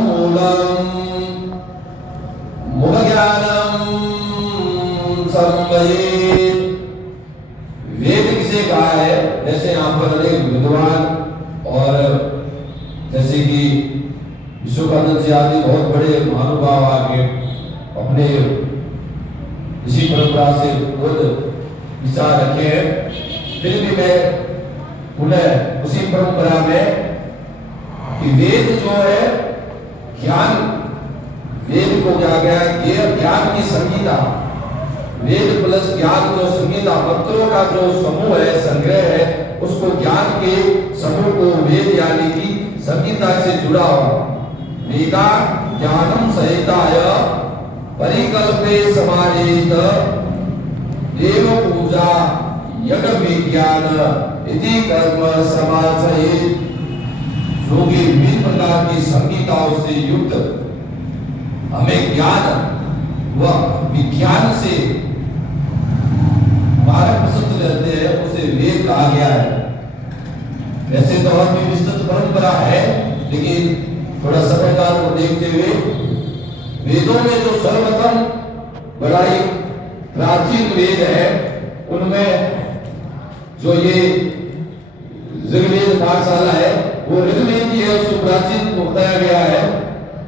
मूलम मुज्ञानम संवयेत। वेद किसे कहा है? जैसे यहाँ पर अनेक विद्वान और जैसे कि विश्वकानंद जी आदि बहुत बड़े महानुभाव आके अपने इसी परंपरा से खुद विचार रखे हैं, फिर भी मैं पुनः उसी परंपरा में कि वेद जो है ज्ञान, वेद को क्या गया ये ज्ञान की संगीता, वेद प्लस ज्ञान जो संगीता मंत्रों का जो समूह है, संग्रह है, उसको ज्ञान के समूह को वेद यानी कि संगीता से जुड़ा हुआ। वेदा ज्ञानम सहिताय परिकल्पे समाहित देव पूजा यज्ञ विज्ञान इति कर्म समाचयेत। जो कि विभिन्न प्रकार की संगीताओं से युक्त हमें ज्ञान व विज्ञान से मार्ग प्रस्तुत करते हैं, उसे वेद कहा गया है। वैसे तो और भी विस्तृत परंपरा है, लेकिन थोड़ा समय काल को देखते हुए वेदों में जो सर्वप्रथम बड़ा ही प्राचीन वेद है, उनमें जो ये ऋग्वेद पाठशाला है वो ऋग्वेद ही है, उसको प्राचीन बताया गया है।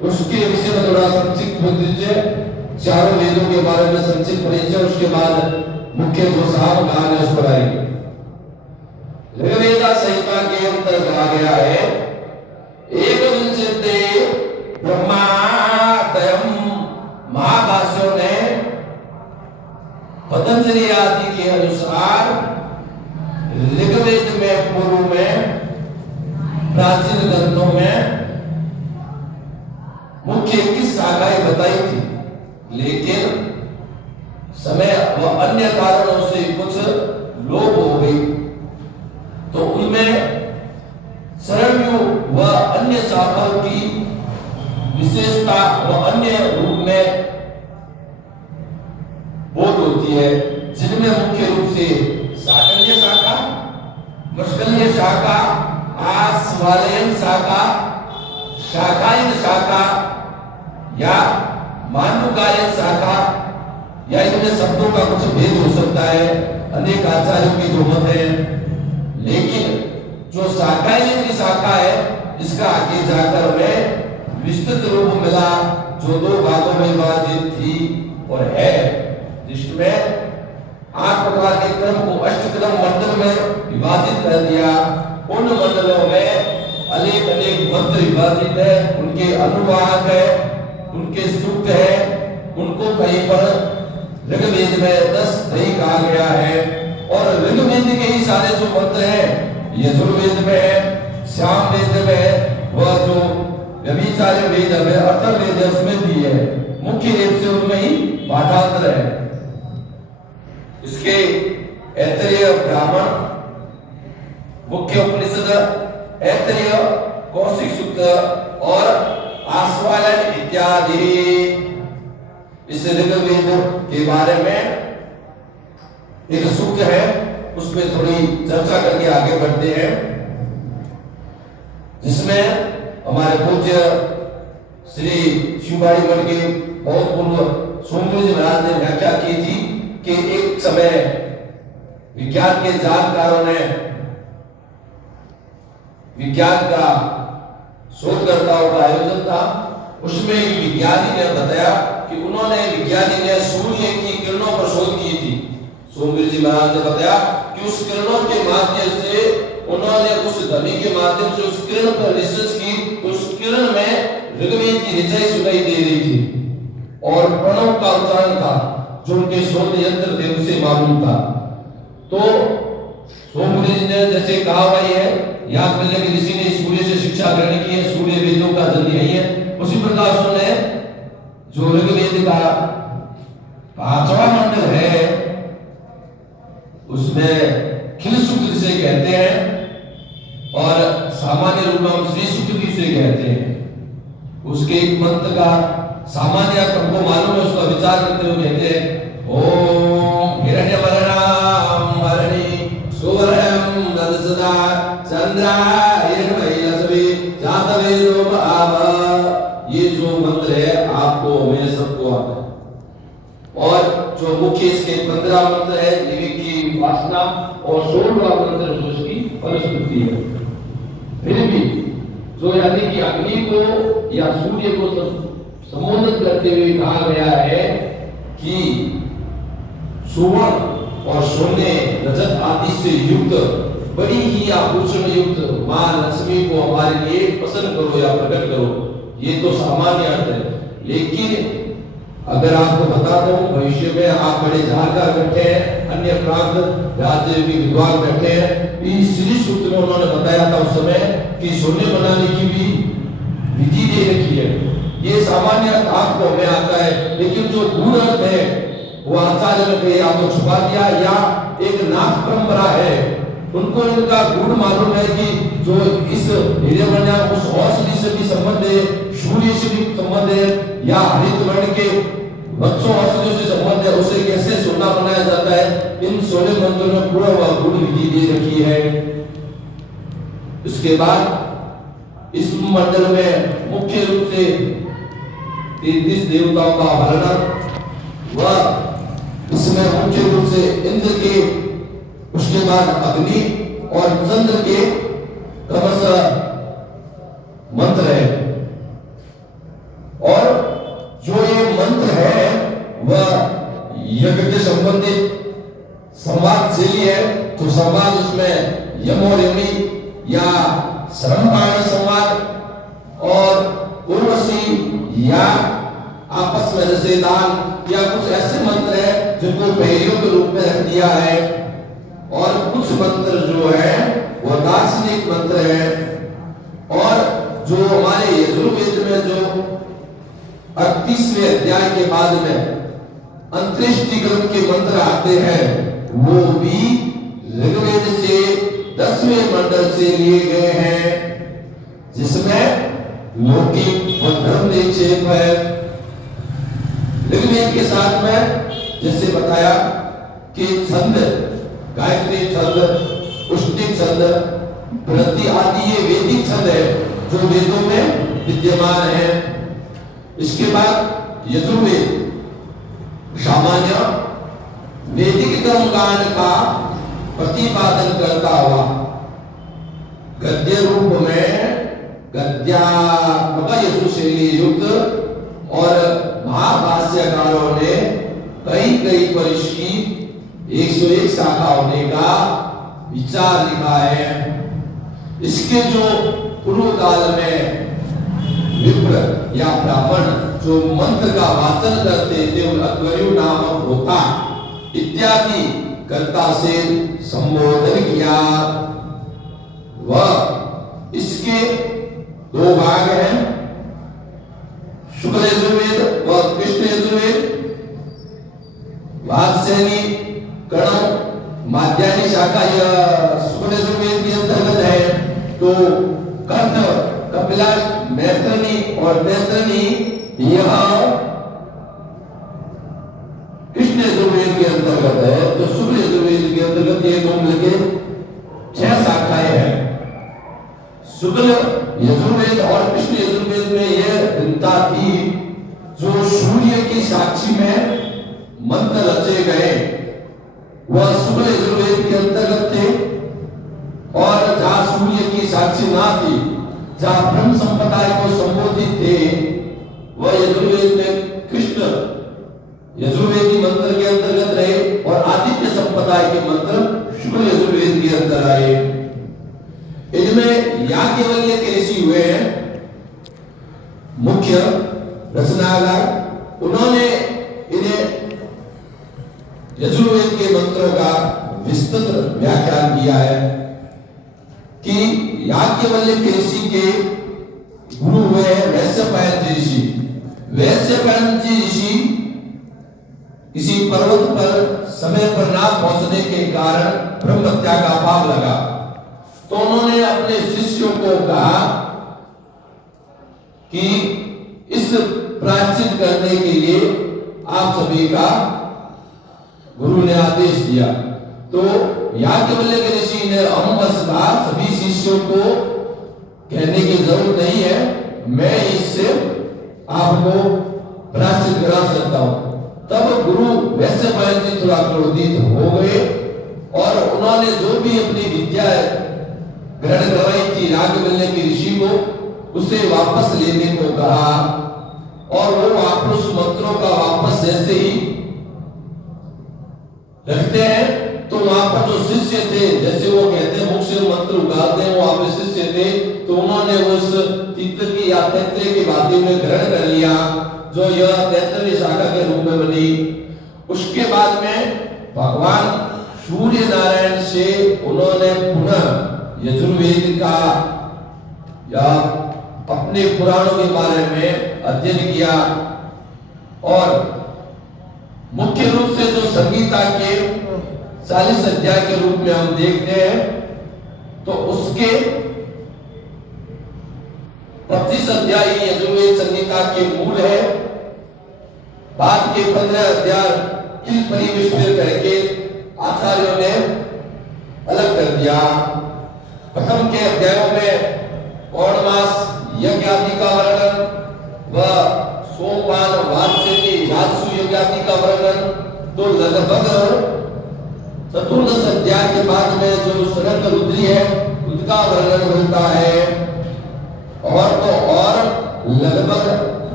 उसके विषय में थोड़ा संक्षिप्त परिचय, चारों वेदों के बारे में संक्षिप्त परिचय, उसके बाद मुख्य जो सार ज्ञान है उस पर आएंगे। ऋग्वेद संहिता के अंतर कहा गया है एक विंशते ब्रह्मादयम। महाभाष्यों ने पतंजलि आदि के अनुसार ऋग्वेद में पूर्व में प्राचीन ग्रंथों में मुख्य 21 शाखाएं बताई थी, लेकिन समय व अन्य कारणों से कुछ लोप हो गई, तो उनमें शरण्यों व अन्य शाखाओं की विशेषता व अन्य रूप में बोध होती है, जिनमें मुख्य रूप से शाकल्य शाखा, मष्कल्य शाखा, आस्वालयन शाखा, शाखायन शाखा या मांडुकायन शाखा, या इनमें शब्दों का कुछ भेद हो सकता है, अनेक आचार्यों की जो मत है। लेकिन जो शाखायन की शाखा है, इसका आगे जाकर में विस्तृत रूप मिला, जो 2 भागों में विभाजित थी और है, जिसमें 8 प्रकार के क्रम को अष्टक्रम मंडल में विभाजित कर दिया। उन मंडलों में अनेक अनेक मंत्र विभाजित है, उनके अनुवाद है, उनके सूक्त है, उनको कहीं पर ऋग्वेद में 10 नहीं कहा गया है, और ऋग्वेद के ही सारे जो मंत्र हैं यजुर्वेद में है, सामवेद में है, वह जो व्यभिचार वेद है, अथर्ववेद है, उसमें भी है। मुख्य रूप से उनमें ही पाठांतर है। इसके ऐतरेय ब्राह्मण, मुख्य उपनिषद ऐतरेय, कौशिक सूक्त और आस्वालन इत्यादि। इस ऋग्वेद के बारे में एक सूक्त है, उसमें थोड़ी चर्चा करके आगे बढ़ते हैं, जिसमें हमारे पूज्य श्री शिवबाड़ी मठ के बहुत पूर्व सोमपुर जी महाराज ने व्याख्या की थी कि एक समय विज्ञान के जानकारों ने, विज्ञान का शोधकर्ताओं का आयोजन था, उसमें विज्ञानी ने बताया कि विज्ञानी ने सूर्य की किरणों पर शोध की थी। सोमवीर जी महाराज ने बताया कि उस किरणों के माध्यम से उन्होंने उस ध्वनि के माध्यम से उस किरण पर रिसर्च की, तो उस किरण में ऋग्वेद की ऋचाई सुनाई दे रही थी और प्रणव का उच्चारण था, जो उनके शोध यंत्र थे उसे मालूम था। तो सोमवीर जी ने जैसे कहा भाई है, याद मिलने के ऋषि ने सूर्य से शिक्षा ग्रहण की है, सूर्य वेदों का जन्म यही है। उसी प्रकार उन्होंने जो ऋग्वेद का 5वां मंडल है, उसमें खिल सूक्त जिसे कहते हैं और सामान्य रूप में हम श्री सूक्त भी से कहते हैं, उसके एक मंत्र का सामान्य अर्थ हमको मालूम है, उसका विचार करते हुए कहते हैं ओम हिरण्यवर्णाम हरिणी सूर्यम ददसदा चंद्राय हिरण्मयी जातवेदो एवं आव, ये जो मंत्र है आपको मैं सबको आता है। और जो मुख्य इसके 15 मंत्र है जीवी की वासना, और 16वां मंत्र जो इसकी फलश्रुति है। फिर भी जो यानी कि अग्नि को या सूर्य को संबोधित करते हुए कहा गया है कि सुवर्ण और सोने रजत आदि से युक्त बड़ी ही आभूषण युक्त मां लक्ष्मी को हमारे लिए पसंद करो या प्रकट करो, ये तो सामान्य अर्थ है। लेकिन अगर आपको बता दूं भविष्य में आप बड़े जानकार बैठे हैं, अन्य प्रांत राज्य भी विद्वान बैठे हैं, इसी सूत्र में उन्होंने बताया था उस समय कि सोने बनाने की भी विधि दे रखी है। ये सामान्य अर्थ आपको हमें आता है, लेकिन जो गूढ़ अर्थ है वो आचार्य ने या तो छुपा दिया या एक नाथ परंपरा है, उनको इनका गूढ़ मालूम है कि जो इस हिरण्यवर्णा उस औषधि से भी संबंध है, सूर्य से भी संबंध है, या हरित वर्ण के बच्चों औषधियों से संबंध है, उसे कैसे सोना बनाया जाता है, इन सोने मंत्रों में पूरा वह गूढ़ विधि दे रखी है। इसके बाद इस मंडल में मुख्य रूप से 33 देवताओं का वर्णन, वह इसमें मुख्य रूप से इंद्र के, उसके बाद अग्नि और चंद्र के क्रमशः मंत्र है। और जो ये मंत्र है वह यज्ञ से संबंधित संवाद शैली है, तो संवाद उसमें यम और यमी या श्रमपाणी संवाद और उर्वशी या आपस में जैसे दान या कुछ ऐसे मंत्र है जिनको पहेलियों के रूप में रख दिया है। और कुछ मंत्र जो है वो दार्शनिक मंत्र है। और जो हमारे यजुर्वेद में जो 38वें अध्याय के बाद में अंतरिष्टि ग्रंथ के मंत्र आते हैं, वो भी ऋग्वेद से 10वें मंडल से लिए गए हैं, जिसमें लौकिक और धर्म निक्षेप है। ऋग्वेद के साथ में जैसे बताया कि छंद, गायत्री छंद, उष्टिक छंद, वृद्धि आदि ये वैदिक छंद है जो वेदों में विद्यमान है। इसके बाद यजुर्वेद सामान्य वैदिक कर्मकांड का प्रतिपादन करता हुआ गद्य रूप में गद्यात्मक यजुशैली युक्त, और महाभाष्यकारों ने कई वर्ष की 101 शाखा होने का विचार लिखा है। इसके जो पूर्व काल में विप्र या ब्राह्मण जो मंत्र का वाचन करते थे, अध्वर्यु नामक होता इत्यादि कर्ता से संबोधन किया। वह इसके 2 भाग हैं, शुक्ल यजुर्वेद व कृष्ण यजुर्वेद। वात्स्यायनी कर्ण माध्यायनी शाखा यह शुक्ल यजुर्वेद के अंतर्गत है, तो कंठ कपिला मैत्रनी और मैत्रनी यह कृष्ण यजुर्वेद के अंतर्गत है। तो शुक्ल यजुर्वेद के अंतर्गत ये 2 मिलके 6 शाखाएं हैं। शुक्ल यजुर्वेद और कृष्ण यजुर्वेद में यह भिन्नता थी, जो सूर्य की साक्षी में मंत्र रचे गए वह शुक्ल यजुर्वेद के अंतर्गत थे, और जहां सूर्य की साक्षी ना थी, जहां ब्रह्म संप्रदाय को संबोधित थे, वह यजुर्वेद में कृष्ण यजुर्वेदी मंत्र के अंतर्गत रहे, और आदित्य संप्रदाय के मंत्र शुक्ल यजुर्वेद के अंदर आए। इनमें याज्ञवल्क्य के ऋषि हुए हैं मुख्य रचनाकार, उन्होंने इन्हें यजुर्वेद के मंत्रों का विस्तृत व्याख्यान किया है कि याज्ञवल्क्य ऋषि के गुरु हुए वैश्यपायन ऋषि। वैश्यपायन ऋषि किसी पर्वत पर समय पर ना पहुंचने के कारण ब्रह्म हत्या का पाप लगा, तो उन्होंने अपने शिष्यों को कहा कि इस प्रायश्चित करने के लिए आप सभी का गुरु ने आदेश दिया। तो याज्ञवल्क्य ऋषि ने अमवस का सभी शिष्यों को कहने की जरूरत नहीं है, मैं इससे आपको प्राश्चित करा सकता हूं। तब गुरु वैश्य पायन जी थोड़ा क्रोधित हो गए और उन्होंने जो भी अपनी विद्या ग्रहण करवाई थी नागमल्य के ऋषि को, उसे वापस लेने को कहा। और वो वापस मंत्रों का वापस जैसे ही रखते हैं तो वहां पर जो शिष्य थे, जैसे वो कहते हैं मुख से मंत्र उगाते हैं, वो आप शिष्य थे, तो उन्होंने उस तीर्थ की या तैतृय की बातें में ग्रहण कर लिया, जो यह तैतृय शाखा के रूप में बनी। उसके बाद में भगवान सूर्य नारायण से उन्होंने पुनः यजुर्वेद का या अपने पुराणों के बारे में अध्ययन किया। और मुख्य रूप से जो संगीता के 40 अध्याय के रूप में हम देखते हैं, तो उसके 25 अध्याय यजुर्वेद संगीता के मूल है। बाद के 15 अध्याय किल परिविष्ट करके आचार्यों ने अलग कर दिया। प्रथम के अध्यायों में पौर्णमास यज्ञ आदि का वर्णन व सोमवार वात्सल्य राजसु यज्ञ आदि का वर्णन, तो लगभग चतुर्दश अध्याय के बाद में जो शरद रुद्री है उसका वर्णन मिलता है। और तो और लगभग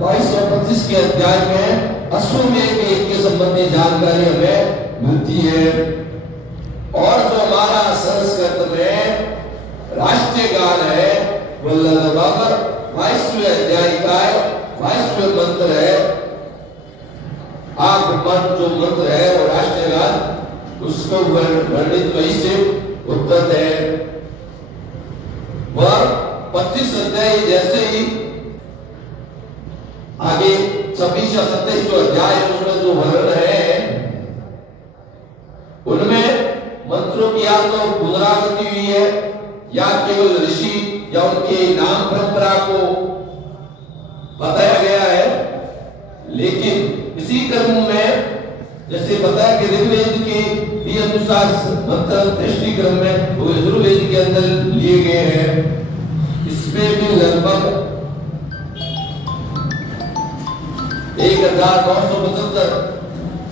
22 और 25 के अध्याय में अश्वमेध के संबंधी जानकारी हमें मिलती है। और जो हमारा संस्कृत में राष्ट्रीय गान है वो लगभग 22वें अध्याय का 22वें मंत्र है। आगमन जो मंत्र है वो राष्ट्रीय गान, उसको वर्णित वही से उत्तर है। वह 25 अध्याय जैसे ही आगे 26 या 27 जो अध्याय उसमें जो वर्णन है, उनमें मंत्रों की या तो पुनरावृत्ति हुई है या केवल ऋषि या उनके नाम परंपरा को बताया गया है। लेकिन इसी क्रम में जैसे बताया कि ऋग्वेद के भी अनुसार मंत्र दृष्टि क्रम में वो यजुर्वेद के अंदर लिए गए हैं। इसमें भी लगभग 1975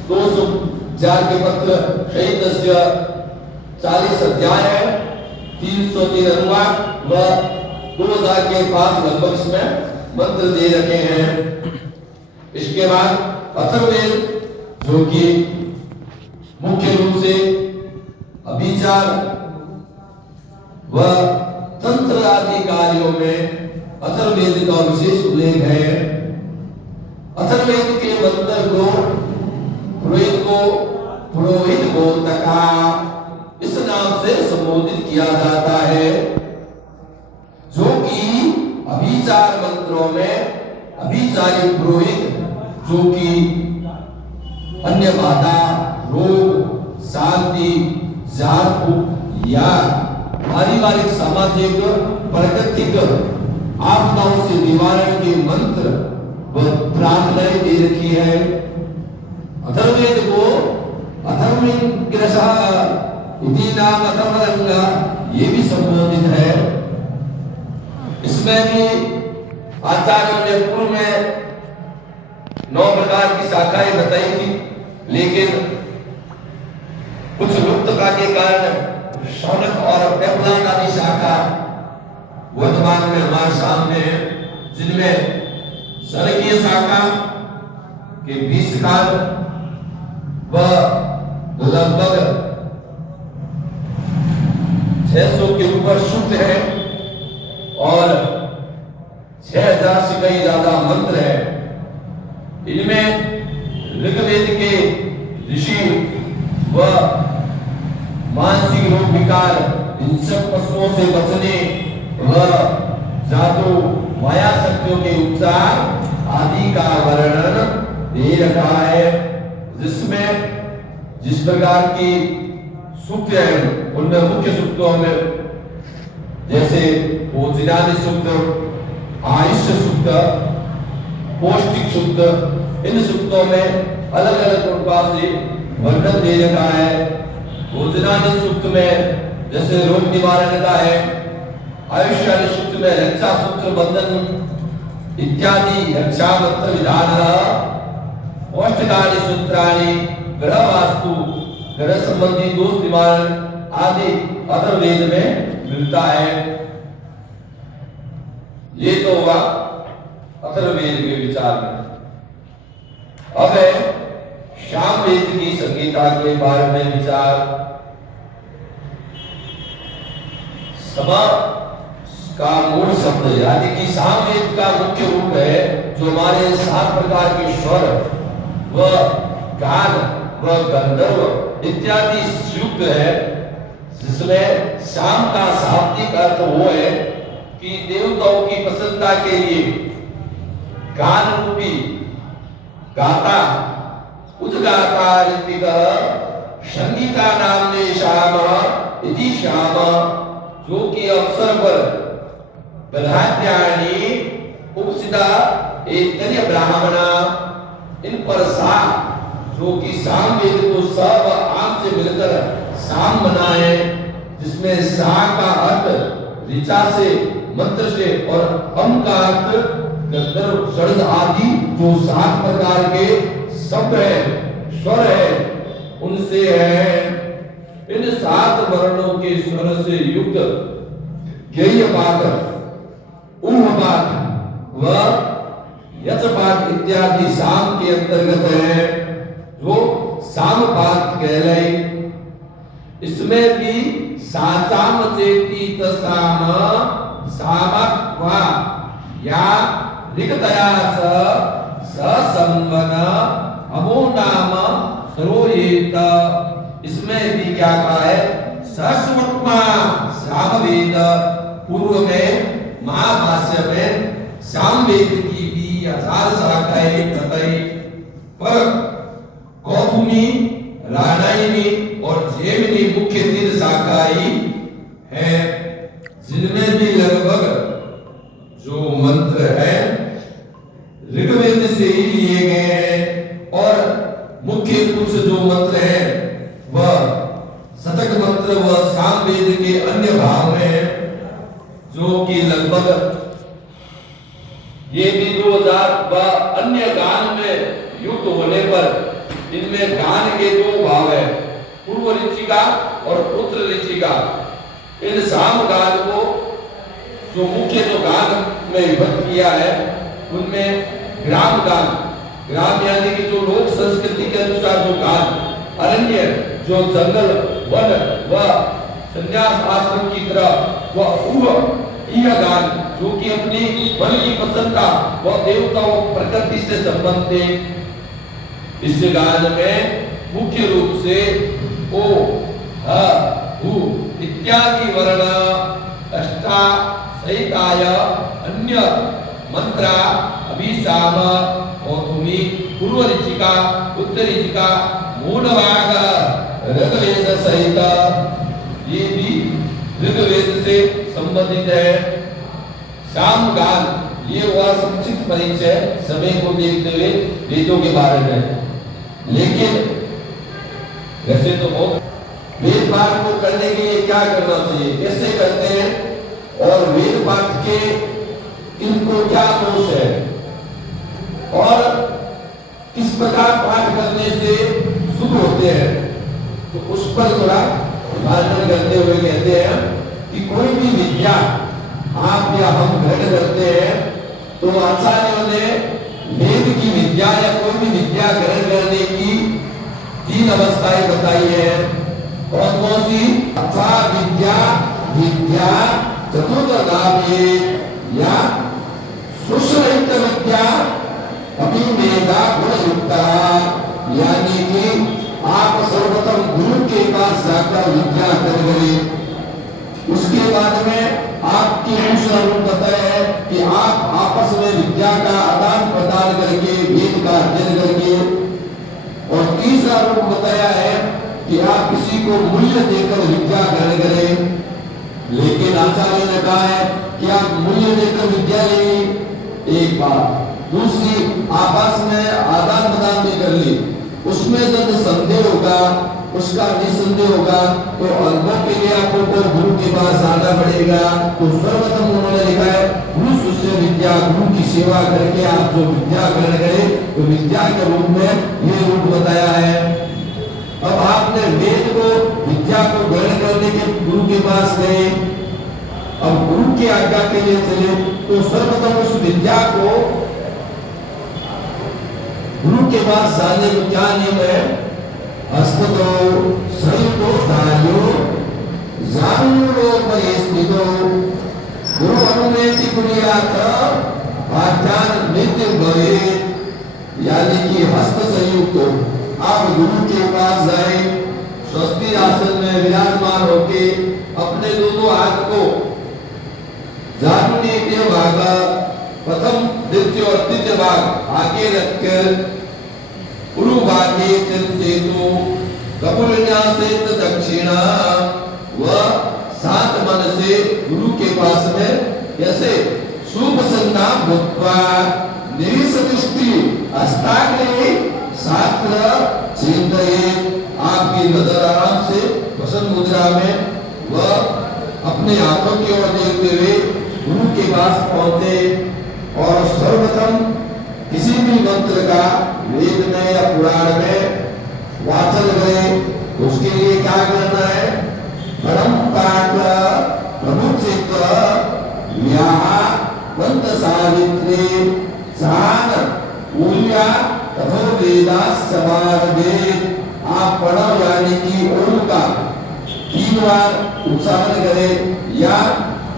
204 के पत्र सहित 40 अध्याय है, 303 अनुवाद व 2000 के पास लगभग इसमें मंत्र दे रखे हैं। इसके बाद अथर्ववेद जो कि मुख्य रूप से अभिचार व तंत्र आदि कार्यों में अथर्ववेद का विशेष उल्लेख है। अथर्ववेद के मंत्र को पुरोहित गोतका इस नाम से संबोधित किया जाता है, जो कि अभिचार मंत्रों में अभिचारी पुरोहित जो कि अन्य बाधा, रोग, शांति, झाड़-फूक या पारिवारिक, सामाजिक, प्राकृतिक आपदाओं से निवारण के मंत्र व प्रार्थनाएं दे रखी है। अथर्ववेद को अथर्वग्रसा इति नाम अथर्वरंगा ये भी संबोधित है। इसमें भी आचार्यों ने पूर्व में 9 प्रकार की शाखाएं बताई थी, लेकिन कुछ लुप्तता के कारण शौनक और पेपलान आदि शाखा वर्तमान में हमारे सामने है, जिनमें शरकीय शाखा के 20 काल व लगभग 600 के ऊपर सूक्त है और 6000 से कहीं ज्यादा मंत्र है। इनमें ऋग्वेद के ऋषि व मानसिक रोग विकार, हिंसक पशुओं से बचने व जादू, माया शक्तियों के उपचार आदि का वर्णन दे रखा है, जिसमें जिस प्रकार की सूक्त है उनमें मुख्य सूक्तों में जैसे भोजनादि सूक्त, आयुष्य सूक्त, पौष्टिक सूक्त, इन सूक्तों में अलग अलग प्रकार से वर्णन दे रखा है। भोजनादि सूक्त में जैसे रोग निवारण का है, आयुष्य सूक्त में रक्षा सूत्र बंधन इत्यादि रक्षामंत्र विधान अष्टकानि सूत्राणि ग्रह वास्तु ग्रह संबंधी दोष निवारण आदि अथर्ववेद में मिलता है। ये तो हुआ अथर्ववेद के विचार में। अब है सामवेद की संहिता के बारे में विचार। समा का मूल शब्द यानी कि सामवेद का मुख्य रूप है जो हमारे 7 प्रकार के स्वर व गान व गंधर्व इत्यादि युक्त है, जिसमें शाम का शाब्दिक अर्थ वो है कि देवताओं की प्रसन्नता के लिए गान रूपी गाता उद्गाता संगीता नामने श्याम इति श्याम, जो कि अवसर पर बधात्यानि उपसिदा एक ब्राह्मणा, इन पर सा जो कि सामवेद को सब आम से मिलकर साम बनाए, जिसमें सा का अर्थ ऋचा से मंत्र से और हम का अर्थ गंधर्व षड्ज आदि जो 7 प्रकार के शब्द है स्वर है उनसे है। इन 7 वर्णों के स्वर से युक्त गेय पाठ ऊह पाठ व यच पाठ इत्यादि साम के अंतर्गत है, जो साम पाठ कहलाए। इसमें भी साचाम चेती तसाम सामक्वा या ऋक्तया ससंवन अमो नाम सरोयेत, इसमें भी क्या कहा है सस्वत्मा सामवेद। पूर्व में महाभाष्य में सामवेद की भी 1000 शाखाएं बताई, पर कौथुमी राणायणी और जैमिनी मुख्य 3 शाखाएं हैं, जिनमें भी लगभग जो मंत्र है ऋग्वेद से ही लिए गए हैं और मुख्य कुछ जो मंत्र हैं वह शतक मंत्र व सामवेद के अन्य भाग में है, जो कि लगभग ये भी 2000 व अन्य गान में युक्त होने पर इनमें गान के 2 भाव है, पूर्व ऋचिका और उत्तर ऋचिका। इन साम गान को जो मुख्य जो गान में विभक्त किया है उनमें ग्राम गान, ग्राम यानी कि जो लोक संस्कृति के अनुसार जो गान, अरण्य जो जंगल वन व संन्यास आश्रम की तरह व यह गान जो कि अपनी वन की प्रसन्नता व देवताओं प्रकृति से संबंधित। इस गान में मुख्य रूप से ओ ह हु इत्यादि वर्ण अष्टा सहिताय अन्य मंत्रा अभिसाम कौथुमी पूर्व ऋचिका उत्तर ऋचिका मूलभाग ऋग्वेद सहित ये भी ऋग्वेद से संबंधित है। साम गान ये हुआ संक्षिप्त परिचय समय को देखते हुए वेदों के बारे में। लेकिन वैसे तो बहुत वेद पाठ को करने के लिए क्या करना चाहिए, कैसे करते हैं और वेद पाठ के इनको क्या दोष है और किस प्रकार पाठ करने से शुभ होते हैं, तो उस पर थोड़ा मार्गदर्शन करते हुए कहते हैं कि कोई भी विद्या आप या हम ग्रहण करते हैं तो आचार्यों ने वेद की विद्या या कोई भी विद्या ग्रहण करने की 3 अवस्थाएं बताई है। कौन कौन सी? अथा विद्या विद्या चतुर्दावे या सुश्रहित विद्या अभिमेधा गुणयुक्ता, यानी कि आप सर्वप्रथम गुरु के पास जाकर विद्या करें। उसके बाद में आपकी दूसरा रूप बताया है कि आप आपस में विद्या का आदान प्रदान करके वेद का अध्ययन करके, और तीसरा रूप बताया है कि आप किसी को मूल्य देकर विद्या ग्रहण करें। लेकिन आचार्य ने कहा है कि आप मूल्य देकर विद्या लेंगे एक बात, दूसरी आपस में आदान प्रदान भी कर ली, उसमें जब संदेह होगा उसका निसंदेह होगा। तो अनुभव के लिए आपको तो गुरु के पास आना पड़ेगा। तो सर्वप्रथम उन्होंने लिखा है गुरु शिष्य विद्या, गुरु की सेवा करके आप जो विद्या ग्रहण करें तो विद्या के रूप में ये रूप बताया है। अब आपने वेद को विद्या को ग्रहण करने के गुरु के पास गए, अब गुरु की आज्ञा के लिए चले तो सर्वप्रथम उस विद्या को गुरु के पास जाने को क्या नियम है? हस्ततो संयुतो धार्यो जानुरो परिस्थितो गुरु अनुमेति कुर्यात आध्यान नित्य भवे। यानी कि हस्त संयुक्त आप गुरु के पास जाए, स्वस्ति आसन में विराजमान होके अपने दोनों हाथ को जानुने के भाग प्रथम द्वितीय और तृतीय भाग आगे रखकर गुरु भागे चिंतेतु कपुलन्यासेत दक्षिणा व सात मन से गुरु के पास में ऐसे सुप्रसन्ना भूत्वा निरीसतिष्ठि अस्ताग्रे शास्त्र चिंतये। आपकी नजर आराम से प्रसन्न मुद्रा में व अपने हाथों की ओर देखते हुए गुरु के पास पहुंचे और सर्वप्रथम किसी भी मंत्र का वेद में या पुराण में वाचन करें। उसके लिए क्या करना है? परम पाठ प्रमुचित मंत सावित्री सान उल्या तथो वेदा समार्गे। आप पढ़ो यानी कि ओम का 3 बार उच्चारण करें, या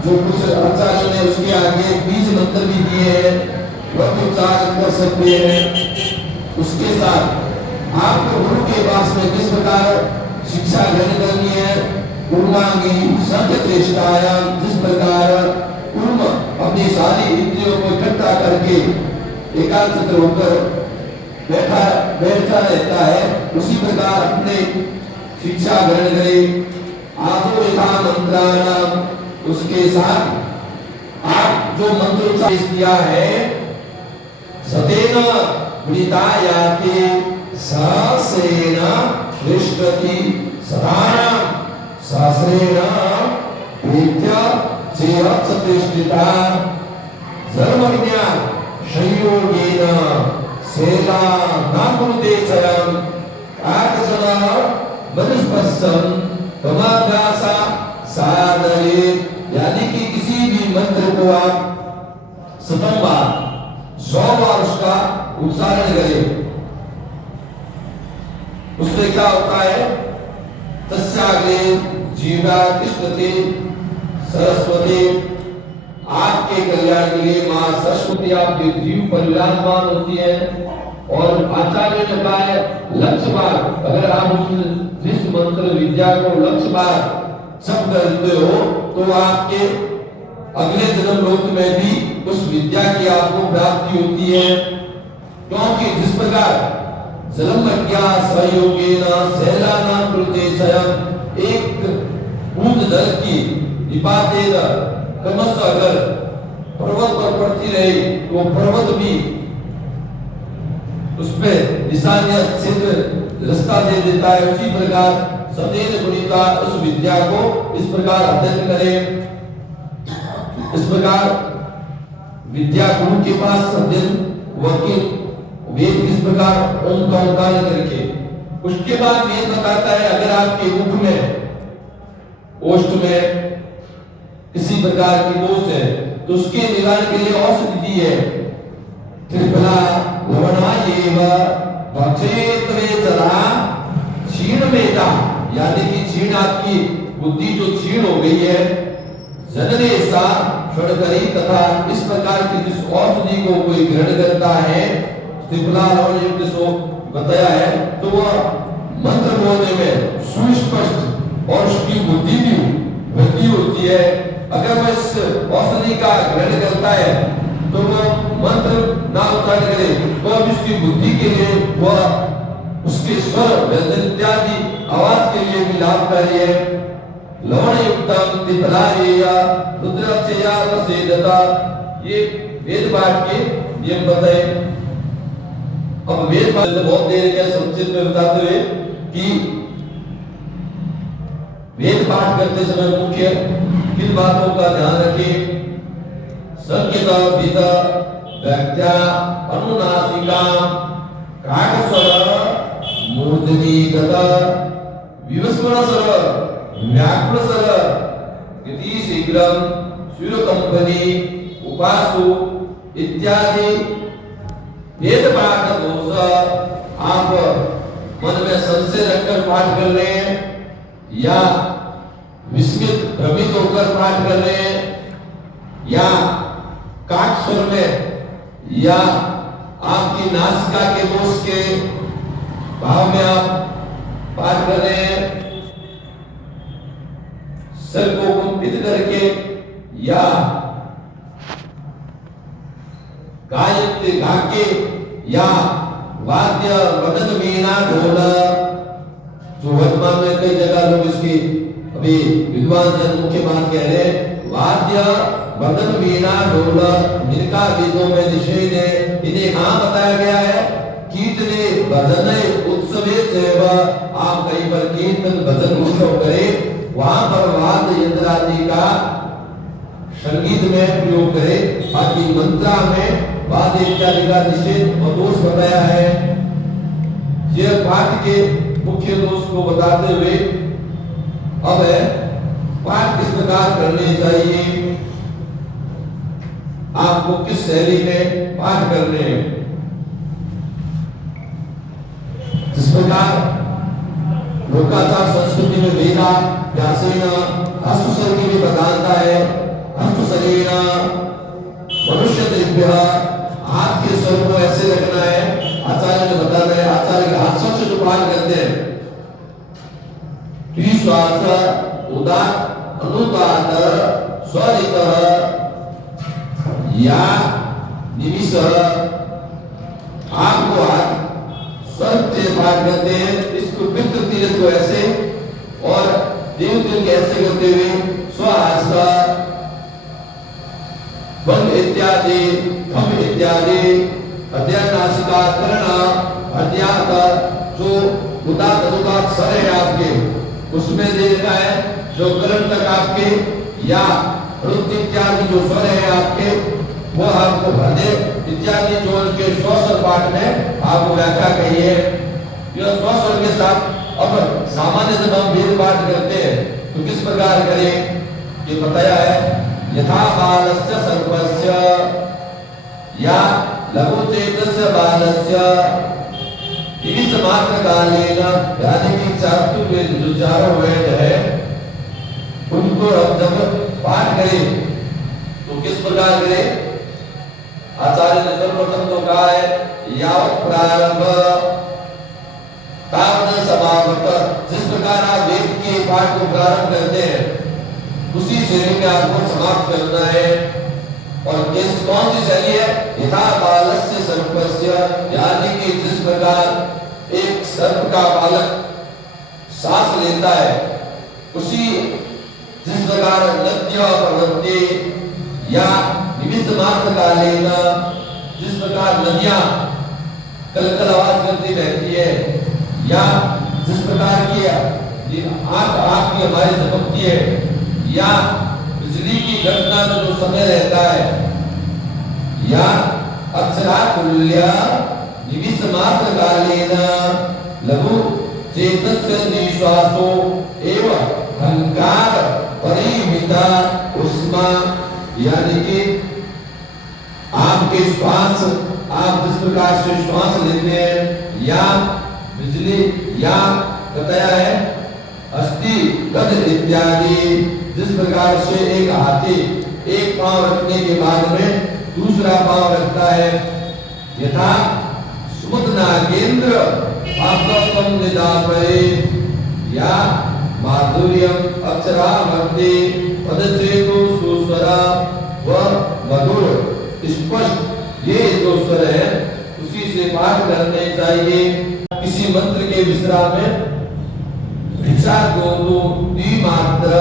जो कुछ आचार्य ने उसके आगे बीज मंत्र भी दिए हैं वह भी उच्चारण कर सकते हैं। उसके साथ आपको गुरु के पास में किस प्रकार शिक्षा ग्रहण करनी है? पूर्वांगी सत्य चेष्टायाम, जिस प्रकार पूर्व अपनी सारी इंद्रियों को इकट्ठा करके एकाग्र होकर बैठा रहता है, उसी प्रकार अपने शिक्षा ग्रहण करें। आदो यथा मंत्राणाम, उसके साथ आप जो मंत्र उच्चारण किया है सतेन विनितायाति सहस्रेण दृष्टति सदाना सहस्रेण प्रीत्य चेत् प्रतिष्ठिता सर्वज्ञा संयोगेन सेला नाकुरुते चयम् आकर्षण मनुष्पस्सन् तमाभ्यासा साधये। यानी कि किसी भी मंत्र को आप 100 बार उसका उच्चारण करें, उससे क्या होता है? तस्याग्रे जीवा तिष्ठति सरस्वती। आपके कल्याण के लिए मां सरस्वती आपके जीव पर विराजमान होती है। और आचार्य ने कहा है लक्ष्य बार, अगर आप उस जिस मंत्र विद्या को लक्ष्य बार सब करते हो तो आपके अगले जन्म लोक में भी उस विद्या की आपको प्राप्ति होती है। क्योंकि जिस प्रकार जलमज्ञा सहयोगेन सैलाना कृते चयम्, एक बूंद जल की निपातेन क्रमशः अगर पर्वत पर पड़ती रहे तो पर्वत भी उसमें निशान या क्षेत्र रास्ता दे देता है। उसी प्रकार सतेन गुणिता उस विद्या को इस प्रकार अध्ययन करें। इस प्रकार विद्या गुरु के पास अध्ययन वकील वेद किस प्रकार ओम का उच्चारण करके, उसके बाद वेद बताता है अगर आपके मुख में ओष्ठ में किसी प्रकार की दोष है तो उसके निवारण के लिए औषधि दी है। त्रिफला लवणायेव भक्षेत्वे चला क्षीण मेधा, यानी कि क्षीण आपकी बुद्धि जो क्षीण हो गई है, जनने सा षडकरी, तथा इस प्रकार की जिस औषधि को कोई ग्रहण करता है त्रिफला लवण युक्त सो बताया है तो वह मंत्र बोलने में सुस्पष्ट और उसकी बुद्धि भी वृद्धि होती है। अगर वह इस औषधि का ग्रहण करता है तो वह मंत्र ना उच्चारण करे तो अब उसकी बुद्धि के लिए वह उसके स्वर व्यंजन इत्यादि आवाज के लिए भी लाभकारी है। लवण युक्तम त्रिफलायेया रुद्राक्षया वसेदता, ये वेद पाठ के नियम बताए। अब वेद पाठ बहुत देर क्या संक्षिप्त में बताते हुए कि वेद पाठ करते समय मुख्य किन बातों का ध्यान रखें? संकेत विद व्याख्या अनुनासिका काक स्वर मूर्धनि गत विवस्वरण स्वर व्याकुल स्वर गति शीघ्रम सूर्यकंपनी उपासु इत्यादि वेद पाठ दोष आप मन में संशय रखकर पाठ कर रहे हैं या विस्मित भ्रमित होकर पाठ कर रहे हैं या काक स्वर में या आपकी नासिका के दोष के भाव में आप पाठ कर रहे हैं, सर को कंपित करके या गायत्री गाके या वाद्य मदन वीणा ढोल, जो वर्तमान में कई जगह लोग इसकी अभी विद्वान जन मुख्य बात कह रहे हैं, वाद्य मदन वीणा ढोल इनका वेदों में निषेध है। इन्हें कहाँ बताया गया है? कीर्तने भजन उत्सवे सेव, आप कहीं पर कीर्तन भजन उत्सव करें, वहां पर वाद्य यंत्र आदि का संगीत में प्रयोग करें। बाकी मंत्रा में वाद्य इत्यादि का निषेध और दोष बताया है। यह पाठ के मुख्य दोष को बताते हुए अब है पाठ किस प्रकार करने चाहिए, आपको किस शैली में पाठ करने हैं। जिस प्रकार लोकाचार संस्कृति में वेदा व्यासेन हस्तस्वर की भी प्रधानता है। हस्तस्वरेण मनुष्य दिव्य, हाथ के स्वर को ऐसे रखना है, आचार्य ने बताया है। आचार्य के हाथ से जो पाठ करते हैं, श्वास उदात अनुदात स्वरित या निमिष, आपको हाथ स्वर से पाठ करते हैं। इसको पितृ तीर्थ को ऐसे और देव तीर्थ ऐसे करते हुए स्वहस्त बंद इत्यादि खम इत्यादि अध्यानासिका कर्ण अध्यात, जो उदात अनुदात स्वर है आपके उसमें देखा है, जो कर्ण तक आपके या रुद्र इत्यादि जो स्वर है आपके वो आपको भरदे इत्यादि जो उनके स्वर पाठ में आपको व्याख्या कही है। यह स्वर के साथ अब सामान्य जब हम वेद पाठ करते हैं तो किस प्रकार करें, ये बताया है। यथा बालस्य सर्पस्य या लघु चेतस्य बालस्य इस मात्र कालेन, यानी कि चातुर्वेद जो चारों वेद है उनको जब पाठ करें तो किस प्रकार करें? आचार्य ने सर्वप्रथम तो कहा है यावत् प्रारंभ तावत् समाप्त। जिस प्रकार आप वेद के पाठ को प्रारंभ करते हैं उसी शैली में आपको समाप्त करना है। और किस कौन सी शैली है? यथा बालस्य सर्पस्य, यानी कि जिस प्रकार एक सर्प का बालक सांस लेता है उसी जिस प्रकार नद्य प्रवृत्ति या निमित्त मात्र कालेन, जिस प्रकार नदियां कलकल आवाज करती रहती है या जिस प्रकार की आंख आपकी हमारी झपकती है या बिजली की घटना में जो समय रहता है या अक्षरा तुल्य निमित्त मात्र कालेन लघु चेतस्य निश्वासो एवं अहंकार परिमिता उष्मा, यानी कि आपके श्वास आप जिस प्रकार से श्वास लेते हैं या बिजली या बताया है अस्थि गद इत्यादि, जिस प्रकार से एक हाथी एक पांव रखने के बाद में दूसरा पांव रखता है, यथा सुमुद नागेंद्र आपकम निदापरे या माधुर्यम अक्षरा मध्य पदचेतु सुस्वरा व मधुर स्पष्ट, ये जो स्वर है उसी से पाठ करने चाहिए। किसी मंत्र के विश्राम में ऋचा गोलु द्विमात्र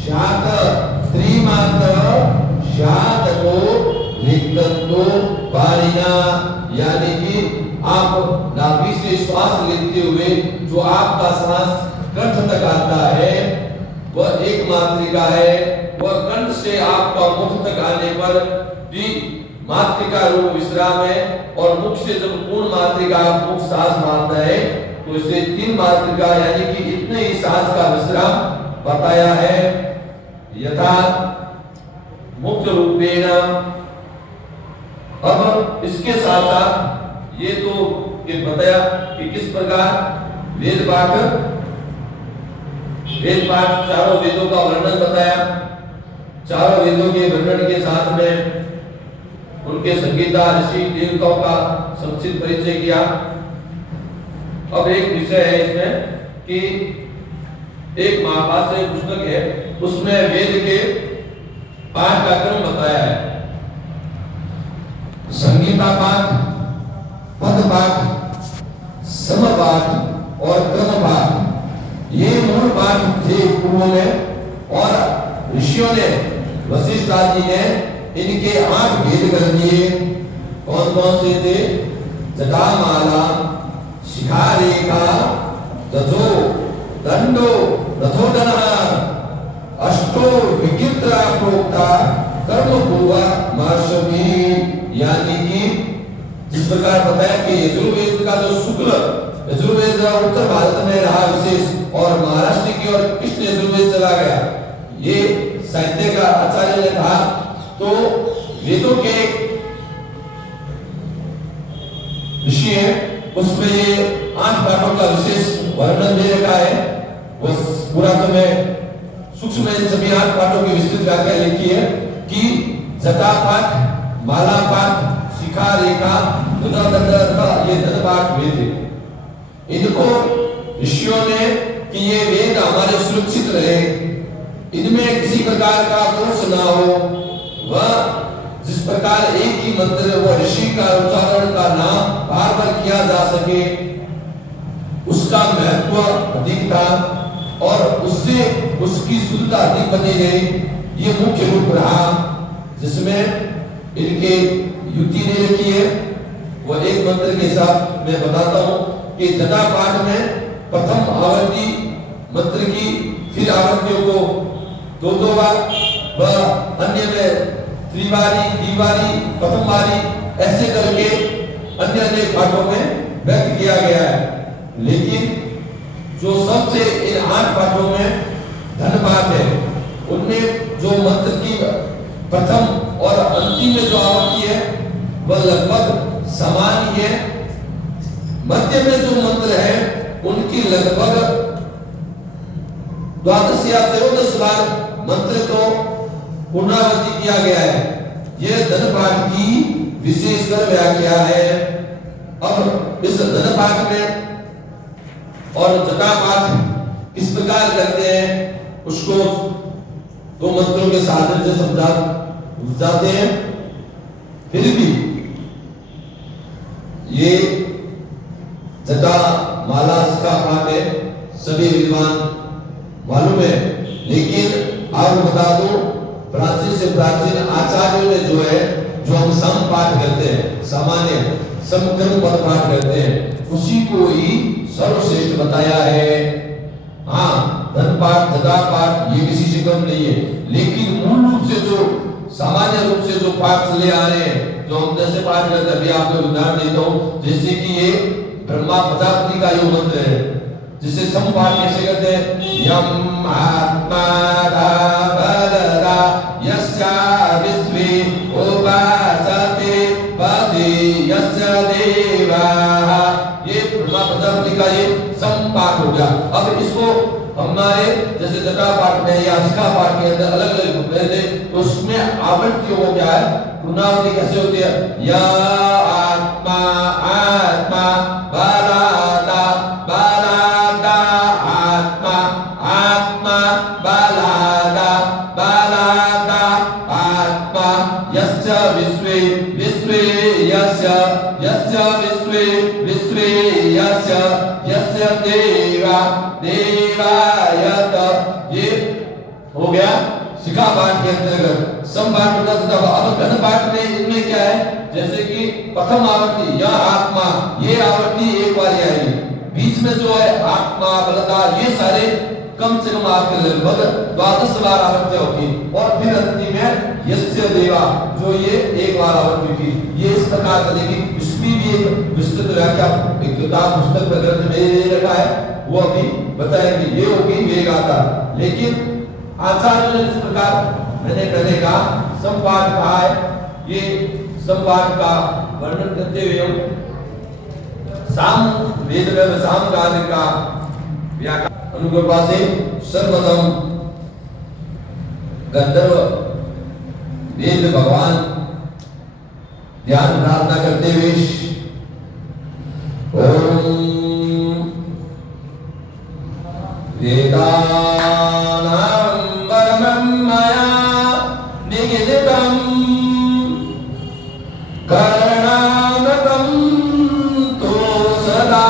शात त्रिमात्र शात को निकटो पारिना, यानी कि आप नाभि से श्वास लेते हुए जो आपका सांस कंठ तक आता है वह एक मात्रिका है। वह कंठ से आपका मुख तक आने पर भी मात्रिका रूप विश्राम है। और मुख से जब पूर्ण मात्रिका आप मुख सांस मारता है तो इसे 3 मात्रिका यानी कि इतने ही सांस का विश्राम बताया है। यथा मुक्त रूपेण। अब इसके साथ साथ ये तो ये बताया कि किस प्रकार वेद पाठ चारों वेदों का वर्णन बताया। चारों वेदों के वर्णन के साथ में उनके संगीता ऋषि देवताओं का संक्षिप्त परिचय किया। अब एक विषय है इसमें कि एक महाभाष्य पुस्तक है उसमें वेद के पाठ का क्रम बताया है। संगीता पाठ, पद पाठ, सम पाठ और क्रम पाठ ये मूल पाठ थे पूर्व में। और ऋषियों ने वशिष्ठ आदि ने इनके 8 भेद कर दिए। कौन कौन से थे? जटामाला, शिखारेखा, दधो, दंडो, रथोदनः, अष्टो विकित्रा प्रोक्ता कर्म पूर्वा मार्शमी। यानी कि जिस प्रकार बताया कि यजुर्वेद का जो शुक्ल यजुर्वेद उत्तर भारत में रहा विशेष और महाराष्ट्र की और कृष्ण यजुर्वेद चला गया। ये साहित्य का आचार्य ने कहा तो वेदों के ऋषि है उसमें ये 8 पाठों का विशेष वर्णन दे रखा है। वो पूरा तो मैं सूक्ष्म में सभी 8 पाठों की विस्तृत व्याख्या लिखी है कि जटा पाठ, माला पाठ, शिखा रेखा, ये धन पाठ वेद है। इनको ऋषियों ने कि ये वेद हमारे सुरक्षित रहे, इनमें किसी प्रकार का दोष ना हो। वह जिस प्रकार एक ही मंत्र व ऋषि का उच्चारण का नाम बार बार किया जा सके उसका महत्व अधिक था और उससे उसकी शुद्धता अधिक बनी गई। ये मुख्य रूप रहा जिसमें इनके युक्ति ने रखी है। वह एक मंत्र के साथ मैं बताता हूँ कि जटा पाठ में प्रथम आवृत्ति मंत्र की फिर आवृत्तियों को 2-2 बार व अन्य में त्रिवारी, द्विवारी, प्रथम बारी ऐसे करके अन्य पाठों में व्यक्त किया गया है। लेकिन जो सबसे इन 8 पाठों में धन पाठ है उनमें जो मंत्र की प्रथम और अंतिम में जो आवृत्ति है वह लगभग समान ही है। मध्य में जो मंत्र है उनकी लगभग 12 या 13 बार मंत्र को पुनरावृत्ति किया गया है। यह धन पाठ की विशेषकर व्याख्या है। अब इस धन पाठ में और जटा पाठ किस प्रकार करते हैं उसको 2 मंत्रों के साधन से समझाते हैं। फिर भी ये जटा माला शिखा पाठ है सभी विद्वान मालूम है। लेकिन आप बता दो प्राचीन से प्राचीन आचार्यों ने जो है जो हम सम पाठ करते हैं सामान्य समक्रम पद पाठ करते हैं उसी को ही सर्वश्रेष्ठ बताया है। हाँ धन पाठ जटा पाठ ये किसी से कम नहीं है। लेकिन मूल रूप से जो सामान्य रूप से जो पाठ चले आ रहे हैं जो हम जैसे पाठ करते हैं अभी आपको उदाहरण देता हूँ जैसे कि ये ब्रह्मा प्रजापति का यो मंत्र है जिसे सम पाठ कैसे करते हैं यम आत्मा बलदा यस्या विश्वे उपासते पति यस्य देवा। ये ब्रह्मा प्रजापति का ये सम पाठ हो गया। अब इसको हमारे जैसे जटा पाठ में या शिखा पाठ के अंदर अलग अलग रहते उसमें आवृत्तियों को क्या है पुनरावृत्ति कैसे होती है या आत्मा आत्मा बलादा बलादा आत्मा आत्मा बलादा बलादा आत्मा यस्य विश्वे विश्वे यस्य यस्य विश्वे विश्वे यस्य देवा देवायत। ये हो गया शिखा पाठ के अंतर्गत। सम पाठ का अब घन पाठ में इनमें क्या है जैसे कि प्रथम आवृत्ति या आत्मा ये आवृत्ति एक बार आएगी बीच इसमें जो है आत्मा बलता ये सारे कम से कम आपके लगभग 12 बार आवृत्ति होगी और फिर अंतिम है यस्य देवा जो ये एक बार आवृत्ति की। ये इस प्रकार से देखिए इसमें भी एक विस्तृत व्याख्या एक किताब पुस्तक में ग्रंथ में रखा है वो अभी बताएंगे। ये होगी वेग आता लेकिन आचार्य ने इस प्रकार मैंने पहले कहा संपाद कहा है। ये संपाद का वर्णन करते हुए हम साम वेद में साम कार्य का व्याख्या अनुकृपा से सर्वप्रथम गंधर्व वेद भगवान ध्यान प्रार्थना करते हुए ओम वेदानां परमया निगदितं कर्णामृतं तो सदा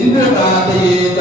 इंद्र प्रार्थयेत